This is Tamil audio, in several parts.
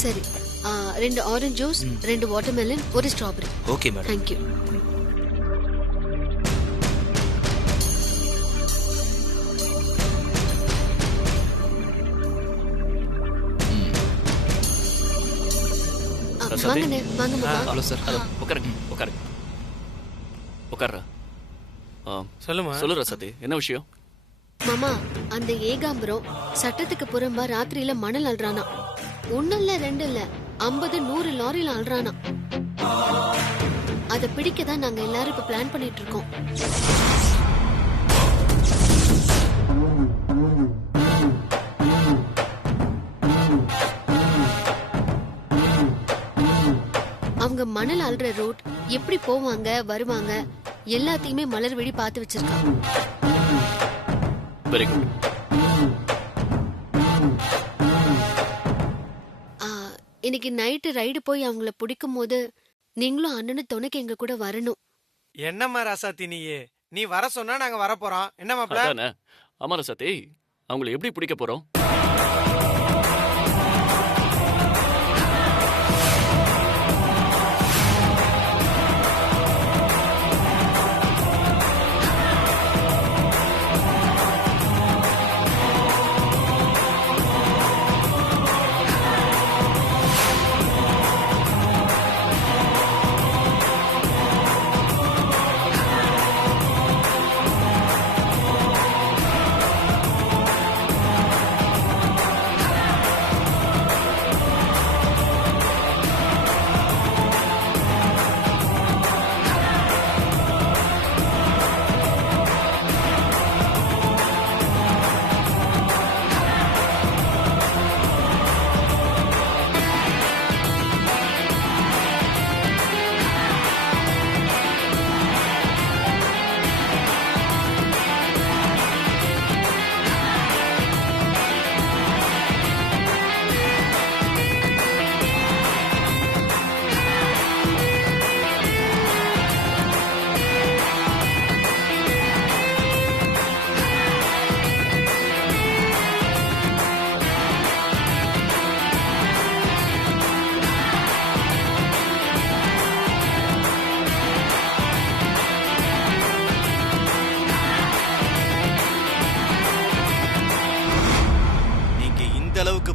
சரி, 2 orange juice, 2 watermelon, 1 strawberry. Okay madam. Thank you. வாங்கண்ணே, வாங்க மாமா. Hello sir. உட்காருங்க உட்காருங்க உட்கார்றா. சொல்லுமா. சொல்லு ரசதி, என்ன விஷயம்? மாமா, அந்த ஏகாம்பரம் சட்டத்துக்கு புறம்பா ராத்திரியில மணல் அள்ளுறானா. 1 இல்ல 2 இல்ல 50 100 லாரியில அள்ளுறானா. அத பிடிக்கதான் நாங்க எல்லாரும் இப்ப பிளான் பண்ணிட்டு இருக்கோம். அவங்க மணல் அள்ளுற ரோட், எப்படி போவாங்க வருவாங்க எல்லாத்தையுமே மலர் வெடி பார்த்து வச்சிருக்காங்க. Very good. இன்னைக்கு நைட்டு ரைடு போய் அவங்கள பிடிக்கும் போது நீங்களும் அண்ணனும் துணைக்கு எங்க கூட வரணும். என்னம்மா ராசாத்தி நீ வர சொன்னா நாங்க வர போறோம். என்ன மாப்ள? அதானே. ஆமா ரசதி, அவங்களை எப்படி பிடிக்க போறோம்?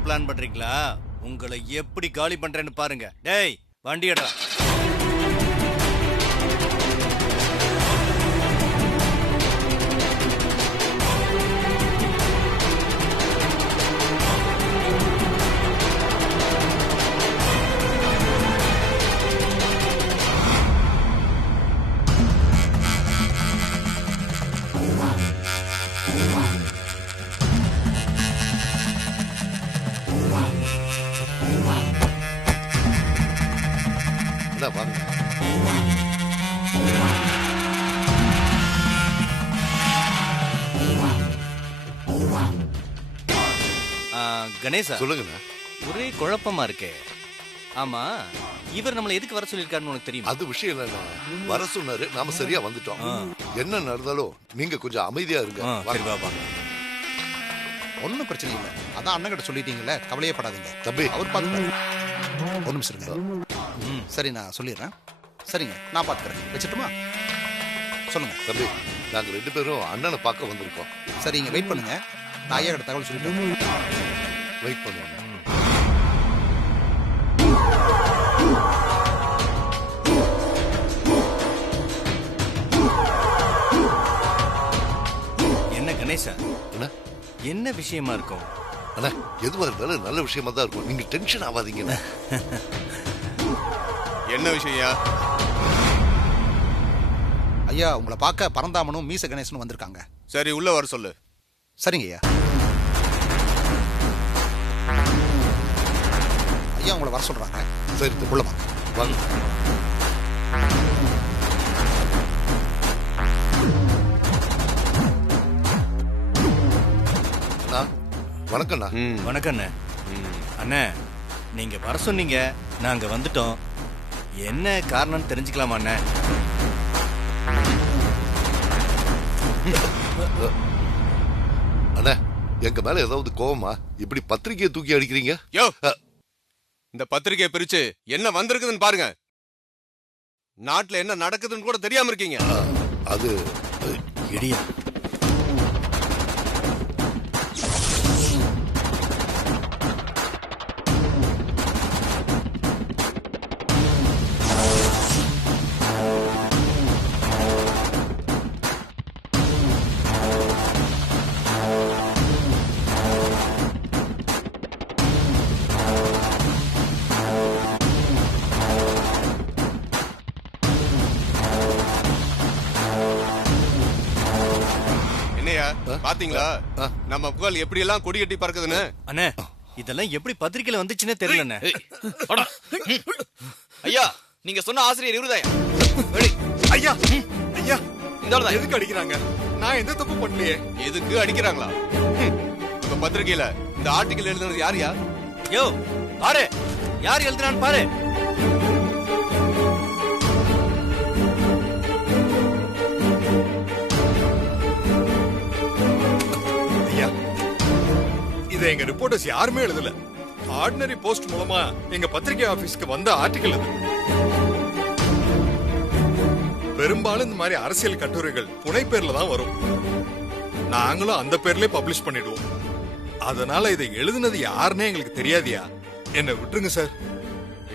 பிளான் பண்றீங்களா? உங்களை எப்படி காலி பண்றேன்னு பாருங்க. டேய் வண்டி எடுடா. கணேசா சொல்லுங்க. ஒரே குழப்பமா இருக்கே. ஆமா, இவர் நம்மள எதுக்கு வர சொல்லிருக்காருன்னு உனக்கு தெரியும்? அது விஷயம் இல்ல, வர சொன்னாரு, நாம சரியா வந்துட்டோம். என்ன நடந்தாலும் நீங்க கொஞ்சம் அமைதியா இருங்க. சரி பாபா, ஒன்னும் பிரச்சனை இல்லை. அதான் அண்ணன் கிட்ட சொல்லிட்டீங்கல்ல, கவலையே படாதீங்க தம்பி. அவர் பார்த்துப்பாரு. ஒரு நிமிஷம் இருங்க. சரி, நான் சொல்லிடுறேன். சரிங்க, நான் பார்த்துக்கிறேன். வச்சுட்டுமா? சொல்லுங்க தம்பி. நாங்க 2 பேரும் அண்ணனை பார்க்க வந்திருக்கோம். சரிங்க, வெயிட் பண்ணுங்க. நான் ஐயா கிட்ட தகவல் சொல்லிட்டு வெயிட் பண்ணுவாங்க. என்ன கணேசா, என்ன விஷயமா இருக்கும்? அண்ணா, எதுவா இருந்தாலும் நல்ல விஷயமா தான் இருக்கும். நீங்க டென்ஷன் ஆகாதீங்க. என்ன விஷயம் ஐயா? உங்களை பார்க்க பரந்தாமனும் மீச கணேசனும் வந்திருக்காங்க. சரி, உள்ள வர சொல்லு. சரிங்க ஐயா. ஐயா உங்களை வர சொல்றாங்க. சரி, உள்ள வாங்க. வாங்க. வணக்கம்ண்ணா. வணக்கம் அண்ணே. நீங்க வர சொன்னீங்க, நாங்க வந்துட்டோம். என்ன காரணம் தெரிஞ்சுக்கலாமா அண்ணே? அண்ணா, எங்க மேல ஏதாவது கோவமா இப்படி பத்திரிக்கையை தூக்கி அடிக்கிறீங்க? யோ, இந்த பத்திரிகையை பிரிச்சு என்ன வந்திருக்குதுன்னு பாருங்க. நாட்டுல என்ன நடக்குதுன்னு கூட தெரியாம இருக்கீங்க. அது இடியா என்னையா பாத்தீங்களா நம்ம புகழ் எப்படி எல்லாம் கொடி கட்டி பறக்குதுன்னு? அண்ணே, இதெல்லாம் எப்படி பத்திரிக்கையில வந்துச்சுன்னே தெரியலண்ணே. ஐயா, நீங்க சொன்ன ஆசிரியர் இவருதான். ஐயா ஐயா இந்த ஆளு தான். எதுக்கு அடிக்கிறாங்க? நான் எந்த தப்பு பண்ணலையே. எதுக்கு அடிக்கிறாங்களா? இப்ப பத்திரிகையில இந்த ஆர்டிகல் எழுதுனது யாரியா? யோ பாரு, யார் எழுதுறான்னு பாரு. ஐயா, இத எங்க ரிப்போர்ட்டர்ஸ் யாருமே எழுதல. ஆர்டினரி போஸ்ட் மூலமா எங்க பத்திரிகை ஆபீஸ்க்கு வந்த ஆர்டிகல் இது. பெரும்பாலும் இந்த மாதிரி அரசியல் கட்டுரைகள் புனை பேர்ல தான் வரும். நாங்களும் அந்த பேர்லயே பப்ளிஷ் பண்ணிடுவோம். அதனால இதை எழுதுனது யாருன்னே எங்களுக்கு தெரியாதியா. என்ன விட்டுருங்க சார்.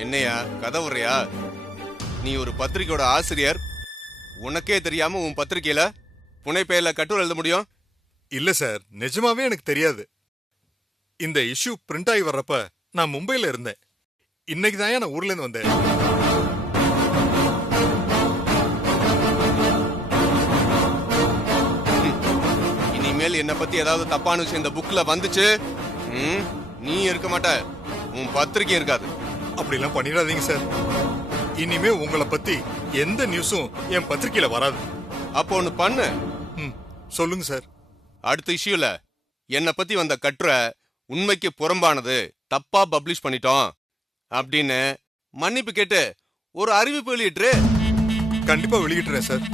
என்னையா கதை வர்றியா? நீ ஒரு பத்திரிகையோட ஆசிரியர், உனக்கே தெரியாம உன் பத்திரிகையில புனை பெயர்ல கட்டுரை எழுத முடியும்? இல்ல சார், நிஜமாவே எனக்கு தெரியாது. இந்த இஷ்யூ பிரிண்ட் ஆகி வர்றப்ப நான் மும்பைல இருந்தேன். இன்னைக்கு தான் நான் ஊர்ல இருந்து வந்தேன். இனிமேல் என்ன பத்தி ஏதாவது தப்பான விஷயம் இந்த புக்ல வந்துச்சு, நீ இருக்க மாட்ட, உன் பத்திரிகை இருக்காது. அப்படிலாம் பண்ணிடாதீங்க சார். இனிமே உங்களை பத்தி எந்த நியூஸும் என் பத்திரிகையில வராது. அப்போ ஒண்ணு பண்ணு. சொல்லுங்க சார். அடுத்த இஷ்யூல என்ன பத்தி வந்த கட்டுரை உண்மைக்கு புறம்பானது, தப்பா பப்ளிஷ் பண்ணிட்டோம் அப்படின்னு மன்னிப்பு கேட்டு ஒரு அறிவிப்பு வெளியிட்டு. கண்டிப்பா வெளியிட்டுறேன் சார்.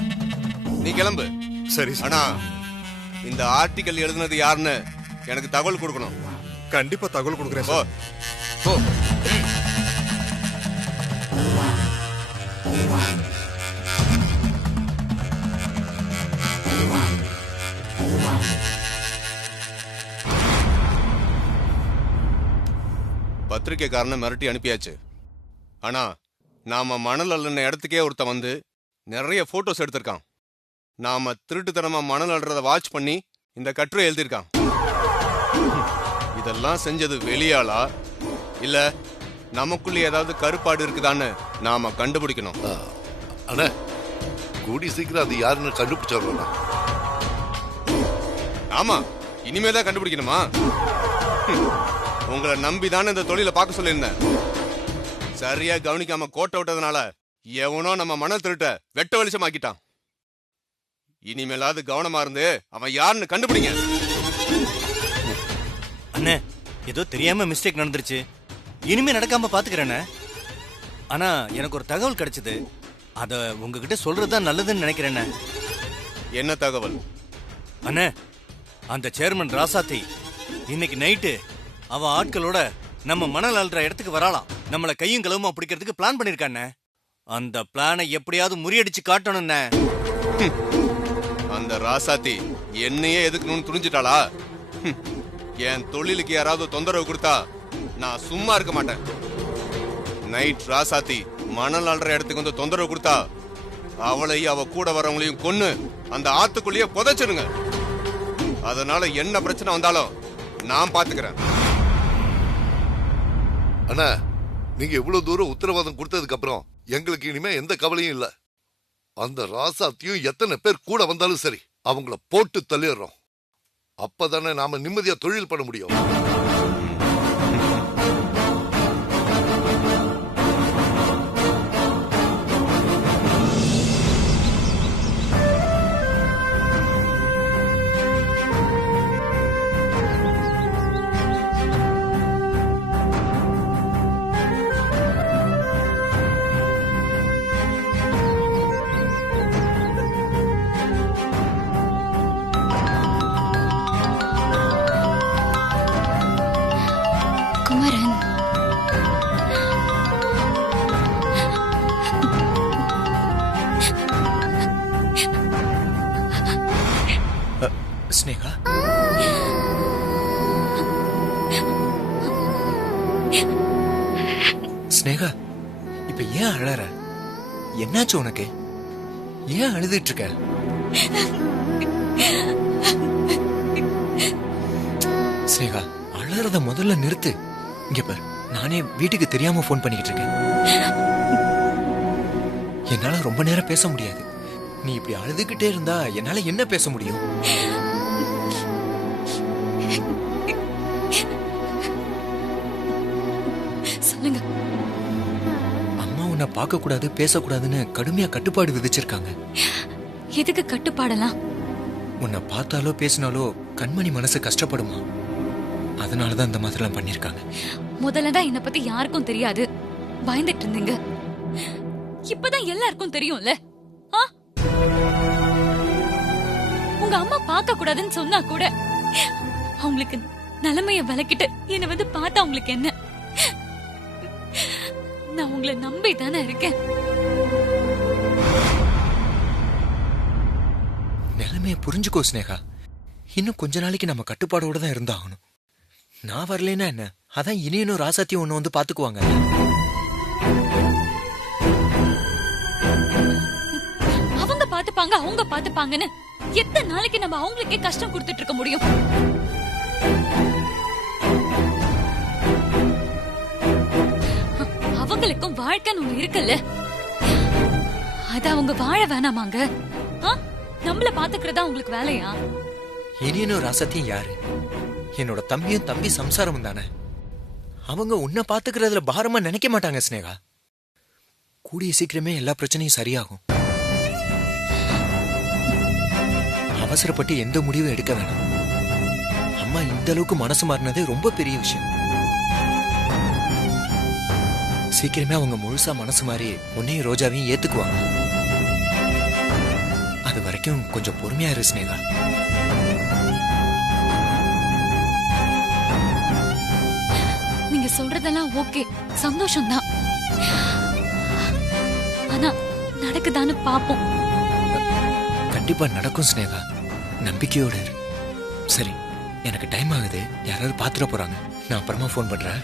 நீ கிளம்பு. சரி சார். ஆனா இந்த ஆர்டிகல் எழுதுனது யாருன்னு எனக்கு தகவல் கொடுக்கணும். கண்டிப்பா தகவல் கொடுக்குறேன் ஓ சார். பத்திரிக்கைக்காரனை மிரட்டி அனுப்பியாச்சு. ஆனா நாம மணல் அள்ளின இடத்துக்கே ஒருத்த வந்து நிறைய போட்டோஸ் எடுத்திருக்கான். நாம திருட்டுத்தனமா மணல் அள்ளுறத வாட்ச் பண்ணி இந்த கட்டுரை எழுதியிருக்கான். இதெல்லாம் செஞ்சது வெளியாளா இல்ல நமக்குள்ள ஏதாவது கருப்பாடு இருக்குதான்னு நாம கண்டுபிடிக்கணும். அண்ணா, கூடி சீக்கிரம் அது யாருன்னு கண்டுபிடிச்சிடலாம். ஆமா, இனிமேதான் கண்டுபிடிக்கணுமா? உங்களை நம்பிதானே இந்த தொழிலை பார்க்க சொல்லியிருந்தேன். சரியா கவனிக்காம கோட்டை விட்டதுனால எவனோ நம்ம மணல் திருட்ட வெட்ட வெளிச்சமாக்கிட்டான். இனிமேலாவது கவனமா இருந்து அவன் யாருன்னு கண்டுபிடிங்க. அண்ணே, ஏதோ தெரியாம மிஸ்டேக் நடந்துருச்சு. இனிமே நடக்காம பாத்துக்கிறேண்ணே. ஆனா எனக்கு ஒரு தகவல் கிடைச்சது. அத உங்ககிட்ட சொல்றதுதான் நல்லதுன்னு நினைக்கிறேண்ணே. என்ன தகவல்? அண்ணே, அந்த சேர்மன் ராசாத்தி இன்னைக்கு நைட்டு அவ ஆட்களோட நம்ம மணல் அள்ளுற இடத்துக்கு வரலாம். நம்மள கையும் களவுமா பிடிக்கிறதுக்கு பிளான் பண்ணிருக்கானே. அந்த பிளானை எப்படியாவது முறியடிச்சு காட்டணும்னே. அந்த ராசாத்தி என்னையே எதுக்கணும்னு துணிஞ்சிட்டாளா? என் தொழிலுக்கு யாராவது தொந்தரவு கொடுத்தா நான் சும்மா இருக்க மாட்டேன். நைட் ராசாத்தி மணல் அள்ளுற இடத்துக்கு வந்து தொந்தரவு கொடுத்தா அவளையும் அவ கூட வரவங்களையும் கொன்னு அந்த ஆத்துக்குள்ளேயே புதைச்சிருங்க. அதனால என்ன பிரச்சனை வந்தாலும் நான் பாத்துக்கிறேன். அண்ணா, நீங்க இவ்வளவு தூரம் உத்தரவாதம் கொடுத்ததுக்கு அப்புறம் எங்களுக்கு இனிமே எந்த கவலையும் இல்ல. அந்த ராசாத்தியும் எத்தனை பேர் கூட வந்தாலும் சரி, அவங்கள போட்டு தள்ளிடுறோம். அப்பதானே நாம நிம்மதியா தொழில் பண்ண முடியும். ஸ்னேகா, இப்ப ஏன் அழற? என்னாச்சு உனக்கு? ஏன் அழுதுட்டு இருக்க? ஸ்னேகா, அழறத முதல்ல நிறுத்து. இங்க பாரு, நானே வீட்டுக்கு தெரியாம போன் பண்ணிக்கிட்டு இருக்கேன். என்னால ரொம்ப நேரம் பேச முடியாது. நீ இப்படி அழுதுகிட்டே இருந்தா என்னால என்ன பேச முடியும்? சொல்லுங்க. அம்மா உன்னை பார்க்க கூடாது, பேசக்கூடாதுன்னு கடுமையா கட்டுப்பாடு விதிச்சிருக்காங்க. எதுக்கு கட்டுப்பாடலாம்? உன்னை பார்த்தாலோ பேசினாலோ கண்மணி மனசு கஷ்டப்படுமா? அதனாலதான் இந்த மாதிரிலாம் பண்ணிருக்காங்க. முதல்லதான் என்னை பத்தி யாருக்கும் தெரியாது, பயந்துட்டு இருந்தீங்க. இப்பதான் எல்லாருக்கும் தெரியும்ல. உங்க அம்மா பார்க்க கூடாதுன்னு சொன்னா கூட அவங்களுக்கு நிலைமைய விளக்கிட்டு என்ன வந்து பார்த்தா உங்களுக்கு என்ன? நான் உங்களை நம்பி தானே இருக்கேன். நிலைமைய புரிஞ்சுக்கோ ஸ்னேகா. இன்னும் கொஞ்ச நாளைக்கு நம்ம கட்டுப்பாடோட தான் இருந்தாகணும். நான் வரலைன்னா என்ன? அதான் இனியும் ராசாத்தியும் ஒண்ணு வந்து பாத்துக்குவாங்க. அவங்க பாத்துப்பாங்க, அவங்க பாத்துப்பாங்கன்னு எத்தனை நாளைக்கு நம்ம அவங்களுக்கே கஷ்டம் கொடுத்துட்டு இருக்க முடியும்? அவங்களுக்கும் வாழ்க்கைன்னு ஒண்ணு இருக்குல்ல, அத அவங்க வாழ வேணாமாங்க? நம்மள பாத்துக்கிறதா உங்களுக்கு வேலையா? இனியும் ராசாத்தியும் யாரு? என்னோட தம்பியும் தம்பி சம்சாரமும் தானே. அவங்க உன்னை பாத்துக்கிறதுல பாரமா நினைக்க மாட்டாங்க ஸ்னேகா. கூடிய சீக்கிரமே எல்லா பிரச்சனையும் சரியாகும். அவசரப்பட்டு எந்த முடிவும் எடுக்க வேணாம். அம்மா இந்த அளவுக்கு மனசு மாறினதே ரொம்ப பெரிய விஷயம். சீக்கிரமே அவங்க முழுசா மனசு மாறி உன்னையும் ரோஜாவையும் ஏத்துக்குவாங்க. அது வரைக்கும் கொஞ்சம் பொறுமையா இரு ஸ்னேகா. நீங்க சொல்றதெல்லாம் ஓகே, சந்தோஷம்தான். ஆனா நடக்குதான்னு பாப்போம். கண்டிப்பா நடக்கும் ஸ்னேகா, நம்பிக்கையோடு இரு. சரி, எனக்கு டைம் ஆகுது, யாராவது பாத்துட போறாங்க. நான் அப்புறமா போன் பண்றேன்.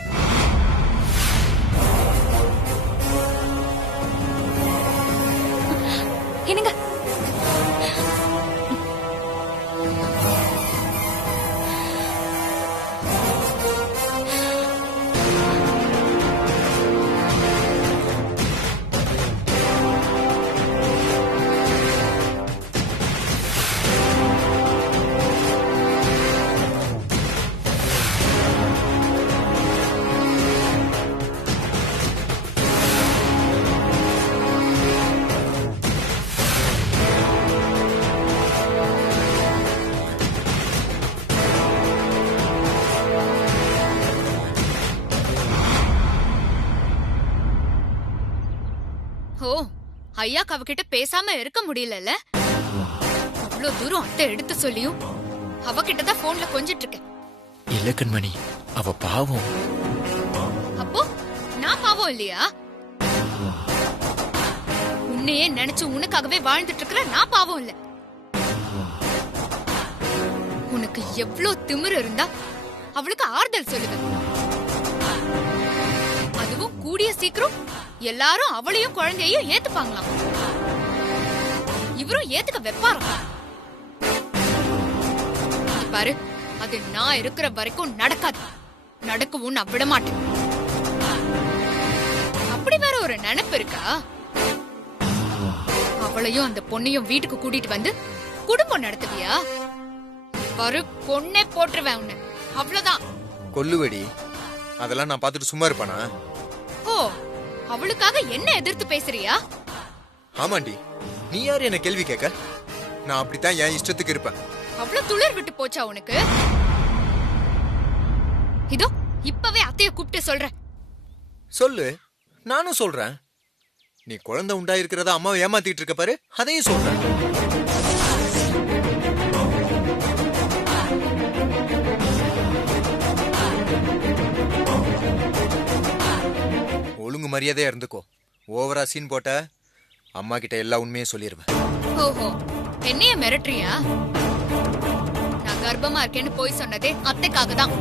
என்னங்க? ஓ, ஐயாக்கு அவகிட்ட பேசாம இருக்க முடியல. அவ்வளவு தூரம் அத்தை எடுத்து சொல்லியும் அவகிட்டதான் போன்ல கொஞ்சிட்டு இருக்கேன். இல்ல கண்மணி, அவ பாவம். அப்போ நான் பாவம் இல்லையா? உன்னையே நினைச்சு உனக்காகவே வாழ்ந்துட்டு இருக்கிற நான் பாவம் இல்ல. உனக்கு எவ்வளவு திமிரு இருந்தா அவளுக்கு ஆறுதல் சொல்லுங்க. அதுவும் கூடிய சீக்கிரம் எல்லாரும் அவளையும் குழந்தையையும் ஏத்துப்பாங்களாம். இவரும் ஏத்துக்க வெப்பாராம். பாரு, அது நான் இருக்கிற வரைக்கும் நடக்காது. நடக்கவும் நான் விட மாட்டேன். அப்படி வேற ஒரு நினைப்பு இருக்கா? அவளையும் அந்த பொண்ணையும் வீட்டுக்கு கூட்டிட்டு வந்து குடும்பம் நடத்துவியா? பாரு, பொண்ணே போட்டுருவேன் உன்னை. அவ்வளவுதான். கொல்லுவடி. அதெல்லாம் நான் பார்த்துட்டு சும்மா இருப்பானா? ஓ, அவளுக்காக என்ன எதிர்த்து பேசுறியா? ஆமாண்டி, நீ யாரு என்ன கேள்வி கேட்க? நான் அப்படித்தான் என் இஷ்டத்துக்கு இருப்பேன். அவ்வளவு துளிர் விட்டு போச்சா உனக்கு? இதோ இப்பவே அத்தைய கூப்பிட்டு சொல்றேன். சொல்லு, நானும் சொல்றேன். நீ குழந்தை உண்டாயிருக்கிறதா அம்மாவை ஏமாத்திட்டு இருக்க பாரு, அதையும் சொல்றேன். ஒழுங்கு மரியாதையா இருந்துக்கோ. ஓவரா சீன் போட்ட அம்மா கிட்ட எல்லா உண்மையும் சொல்லிடுவேன். ஓஹோ, என்னைய மிரட்டுறியா? நான் கர்ப்பமா இருக்கேன்னு போய் சொன்னதே அத்தைக்காக தான்.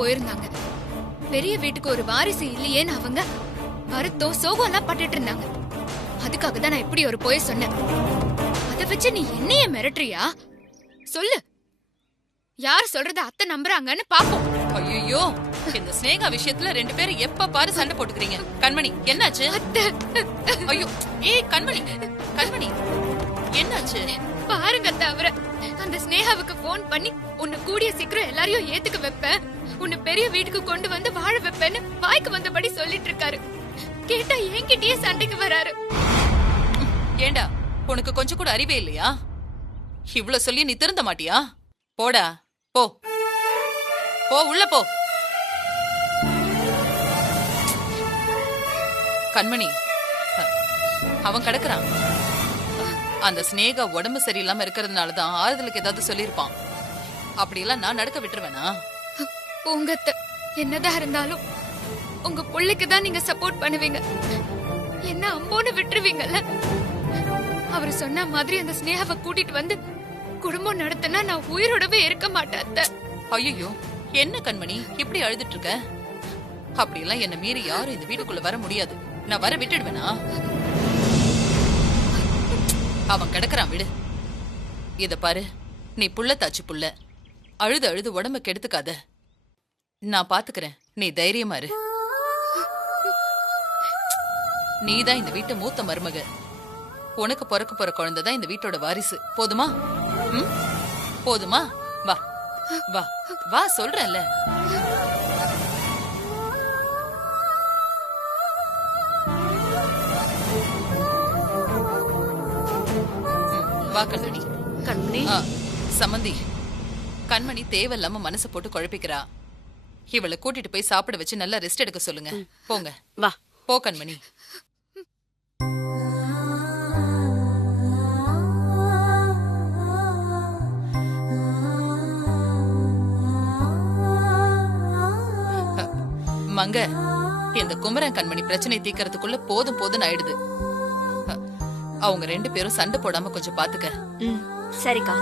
போயிருந்தாங்க. பெரிய வீட்டுக்கு ஒரு வாரிசு இல்லையேன்னு அவங்க வருத்தம் சோகம் எல்லாம் பட்டுட்டு இருந்தாங்க. அதுக்காக தான் நான் இப்படி ஒரு பொய் சொன்னேன். அதை வச்சு நீ என்னைய மிரட்டுறியா? சொல்லு, யார் சொல்றத அத்தை நம்புறாங்கன்னு பாப்போம். ஐயோ, இந்த ஸ்னேகா விஷயத்துல 2 பேரும் எப்ப பாரு சண்டை போட்டுக்கிறீங்க. கண்மணி என்னாச்சு? ஐயோ, ஏய் கண்மணி, கண்மணி என்னாச்சு? பாருங்க தவிர அந்த ஸ்னேகாவுக்கு போன் பண்ணி உன்னை கூடிய சீக்கிரம் எல்லாரையும் ஏத்துக்க வைப்பேன், உன்னை பெரிய வீட்டுக்கு கொண்டு வந்து வாழ வைப்பேன்னு வாய்க்கு வந்தபடி சொல்லிட்டு இருக்காரு. கேட்டா என்கிட்டயே சண்டைக்கு வராரு. ஏண்டா, உனக்கு கொஞ்சம் கூட அறிவே இல்லையா? இவ்வளவு சொல்லி நீ திருந்த மாட்டியா? போடா, போ போ, உள்ள போ. கண்மணி, அவன் கிடக்குறான். அந்த ஸ்னேகா உடம்பு சரியில்லாம இருக்கிறதுனாலதான் ஆறுதலுக்கு ஏதாவது சொல்லிருப்பான். அப்படியெல்லாம் நான் நடக்க விட்டுருவேனா? உங்க என்னதான் இருந்தாலும் உங்க புள்ளைக்கு தான் நீங்க சப்போர்ட் பண்ணுவீங்க, என்ன அம்போன்னு விட்டுருவீங்கல்ல. அவர் சொன்ன மாதிரி அந்த ஸ்னேகாவை கூட்டிட்டு வந்து குடும்பம் நடத்தினா நான் உயிரோடவே இருக்க மாட்டேன். ஐயோ, என்ன கண்மணி இப்படி அழுதுட்டு இருக்க? அப்படியெல்லாம் என்ன மீறி யாரும் இந்த வீட்டுக்குள்ள வர முடியாது. நான் வர விட்டுடுவேனா? அவன் கிடக்குறான், விடு. இத பாரு, நீ புள்ள தாச்சு புள்ள, அழுது அழுது உடம்ப கெடுத்துக்காத. நான் பாத்துக்கிறேன், நீ தைரியமா இரு. நீதான் இந்த வீட்டு மூத்த மருமக. உனக்கு பிறக்க போற குழந்தைதான் இந்த வீட்டோட வாரிசு. போதுமா? போதுமா? வா வா வா, சொல்றேன்ல. வா கண்மணி. கண்மணி, சம்மந்தி, கண்மணி தேவையில்லாம மனசை போட்டு குழப்பிக்கிறா. இவளை கூட்டிட்டு போய் சாப்பிட வச்சு நல்லா ரெஸ்ட் எடுக்க சொல்லுங்க. போங்க. வா போ கண்மணி. மங்க, இந்த குமரன் கண்மணி பிரச்சனை தீக்கிறதுக்குள்ள போதும் போதும் ஆயிடுது. அவங்க 2 பேரும் சண்டை போடாம கொஞ்சம் பாத்துக்க. சரிக்கா.